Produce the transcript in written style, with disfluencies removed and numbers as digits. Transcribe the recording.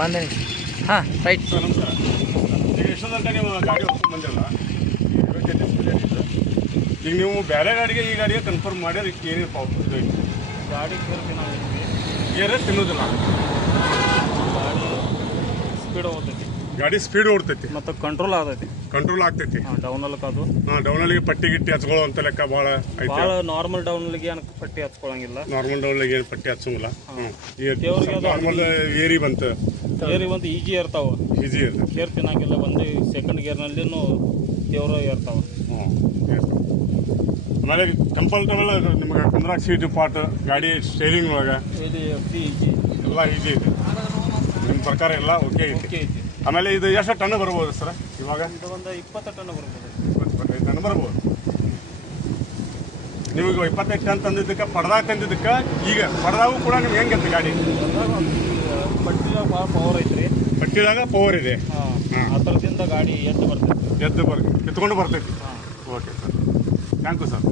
ಬಂದೆ ಹಾಂ right. Sir ನಮಸ್ಕಾರ. ಈಗ ಎಷ್ಟೋ ತನಕ ನೀವು ಗಾಡಿ ಹೊತ್ಕೊಂಡು ಬಂದಿಲ್ಲ, ಈಗ ನೀವು ಬೇರೆ ಗಾಡಿಗೆ ಈ ಗಾಡಿಗೆ ಕನ್ಫರ್ಮ್ ಮಾಡಿ ಏನೇನು ಪಾವತಿ ಇದು ಐತಿ? ಗಾಡಿ ಗೇರೇ ತಿನ್ನೋದಿಲ್ಲ, ಗಾಡಿ ಸ್ಪೀಡ್ ಹೋಗ್ತೈತಿ, ಗಾಡಿ ಸ್ಪೀಡ್ ಓಡ್ತೈತಿ ಮತ್ತು ಕಂಟ್ರೋಲ್ ಆಗ್ತೈತಿ, ಕಂಟ್ರೋಲ್ ಆಗ್ತೈತಿ. ಡೌನಲ್ಲಿ ಅದು ಡೌನಲ್ಲಿ ಪಟ್ಟಿ ಗಿಟ್ಟಿ ಹಚ್ಕೊಳ್ಳೋ ಅಂತ ಲೆಕ್ಕ ಭಾಳ ಐತಿ. ಭಾಳ ನಾರ್ಮಲ್ ಡೌನ್ಲಿಗೆ ಏನು ಪಟ್ಟಿ ಹಚ್ಕೊಳಂಗಿಲ್ಲ, ನಾರ್ಮಲ್ ಡೌನ್ಲಿಗೆ ಏನು ಪಟ್ಟಿ ಹಚ್ಚಂಗಿಲ್ಲ. ದೇವ್ರಿಗೆ ಅದು ನಾರ್ಮಲ್ ಏರಿ ಬಂತು, ಗೇರ್ ಒಂದು ಈಜಿ ಇರ್ತಾವೆ, ಈಜಿ ಇರ್ತದೆ. ಗೇರ್ ತಿನ್ನಂಗಿಲ್ಲ. ಒಂದು ಸೆಕೆಂಡ್ ಗೇರ್ನಲ್ಲಿನೂ ದೇವ್ರ ಇರ್ತಾವೆ. ಆಮೇಲೆ ಕಂಫರ್ಟಬಲ್ ನಿಮ್ಗೆ ಕುಂದ್ರಾಗ ಸೀಟ್ ಪಾಟ್, ಗಾಡಿ ಸ್ಟೇರಿಂಗ್ ಒಳಗೆ ಇದು ಈಜಿ ಎಲ್ಲ ಈಜಿ ಐತಿ. ನಿಮ್ಮ ಪ್ರಕಾರ ಎಲ್ಲ ಓಕೆ ಐತಿ. ಓಕೆ ಐತಿ. ಆಮೇಲೆ ಇದು ಎಷ್ಟು ಟನ್ ಬರ್ಬೋದು ಸರ್ ಇವಾಗ? ಇದು ಒಂದು 20 ಟನ್ ಬರ್ಬೋದು, 25 ಟನ್ ಬರ್ಬೋದು. ನಿಮಗೆ 25 ಟನ್ ತಂದಿದ್ದಕ್ಕೆ ಪಡ್ದಾಗ ತಂದಿದ್ದಕ್ಕೆ ಈಗ ಪಡ್ದಾಗೂ ಕೂಡ ನಿಮ್ಗೆ ಹೆಂಗೆ ಗಾಡಿ? ಪಟ್ಟಿದಾಗ ಭಾಳ ಪವರ್ ಐತ್ರಿ, ಪಟ್ಟಿದಾಗ ಪವರ್ ಇದೆ. ಆ ಥರದಿಂದ ಗಾಡಿ ಎದ್ದು ಕಿತ್ಕೊಂಡು ಬರ್ತೈತಿ. ಹಾಂ. Okay sir, thank you sir.